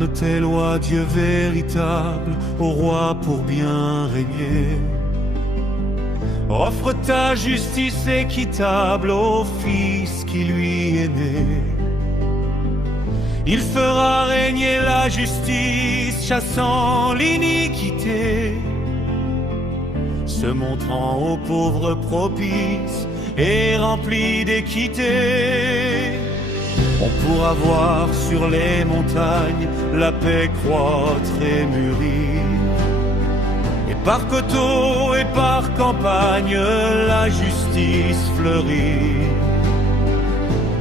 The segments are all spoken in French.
Donne tes lois, Dieu véritable, au roi pour bien régner. Offre ta justice équitable au Fils qui lui est né. Il fera régner la justice, chassant l'iniquité, se montrant aux pauvres propice et rempli d'équité. On pourra voir sur les montagnes la paix croître et mûrir, et par coteaux et par campagne la justice fleurir.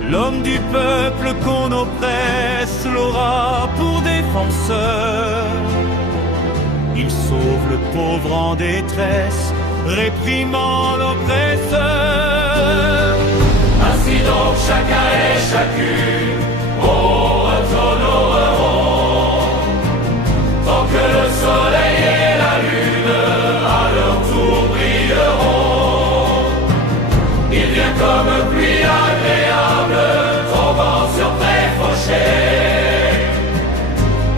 L'homme du peuple qu'on oppresse l'aura pour défenseur. Il sauve le pauvre en détresse, réprimant l'oppresseur. Ainsi donc chacun et chacune honoreront, tant que le soleil et la lune à leur tour brilleront. Il vient comme pluie agréable, tombant sur prés fauchés,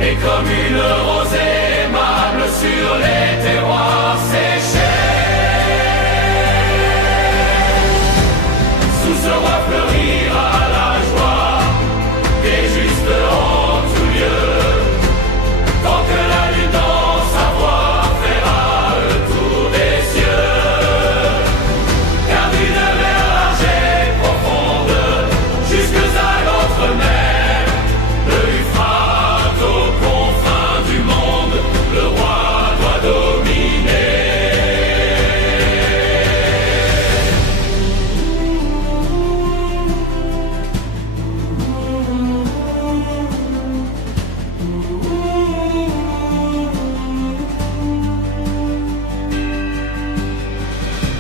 et comme une rosée aimable sur les terroirs séchés. Sous ce roi fleurira la joie des justes en tout lieu, tant que la lune dans sa voix fera le tour des cieux. Car d'une mer large et profonde jusque à l'autre mer, de l'Euphrate aux confins du monde, le roi doit dominer.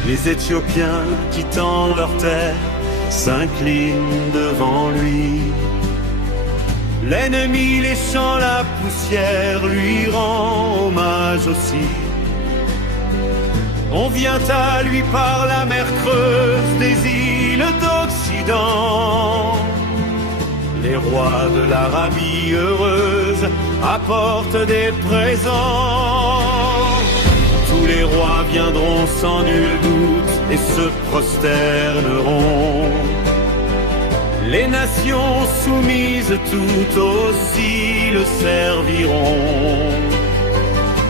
Les Éthiopiens quittant leur terre s'inclinent devant lui. L'ennemi léchant la poussière lui rend hommage aussi. On vient à lui par la mer creuse des îles d'Occident. Les rois de l'Arabie heureuse apportent des présents. Tous les rois viendront sans nul doute et se prosterneront. Les nations soumises toutes aussi le serviront.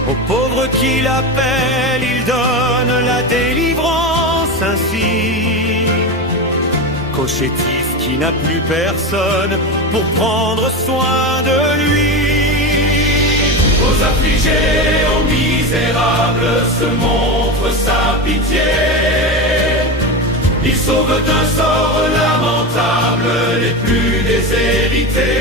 Aux pauvres qui l'appellent, il donne la délivrance ainsi qu'au chétif qui n'a plus personne pour prendre soin de lui. Aux affligés, aux misérables se montre sa pitié. Il sauve d'un sort lamentable les plus déshérités.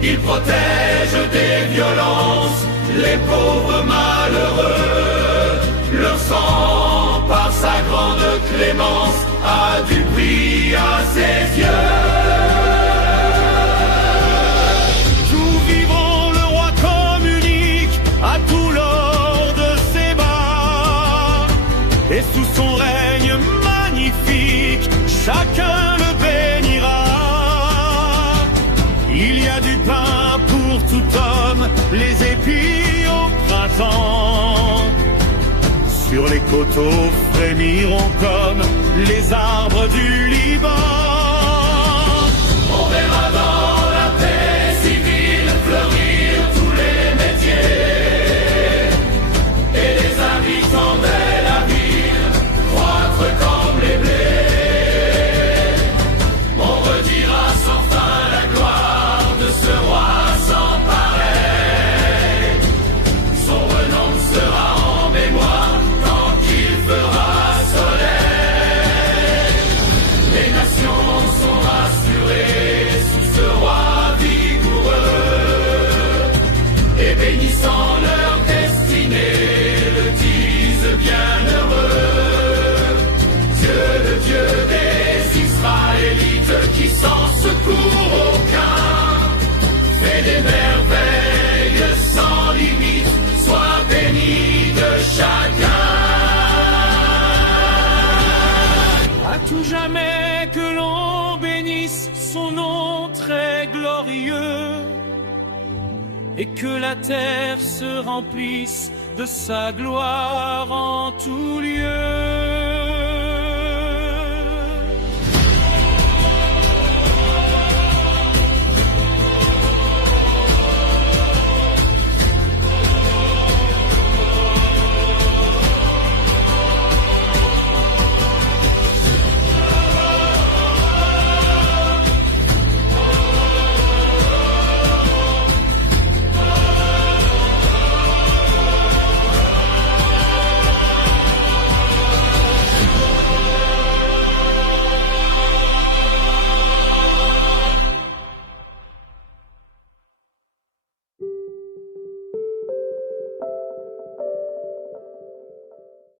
Il protège des violences les pauvres malheureux. Leur sang, par sa grande clémence, a du prix à ses yeux. Nous vivrons le roi comme unique à tout l'or de ses bas. Et sous son règne magnifique, chacun le bénira. Il y a du pain pour tout homme, les épis au printemps. Sur les coteaux frémiront comme les arbres du Liban. On verra dans la paix civile fleurir tous les métiers, et les habitants de la ville croître comme les blés. On redira sans fin la gloire de ce roi sans pareil. Son renom sera en mémoire tant qu'il fera soleil. Les nations sont rassurées sous ce roi vigoureux, et bénissant leur destinée le disent bienheureux. Dieu, le Dieu des Israélites, qui sans secours aucun fait des merveilles sans limite, soit béni de chacun. À tout jamais que l'on bénisse son nom très glorieux. et que la terre se remplisse de sa gloire en tout lieu.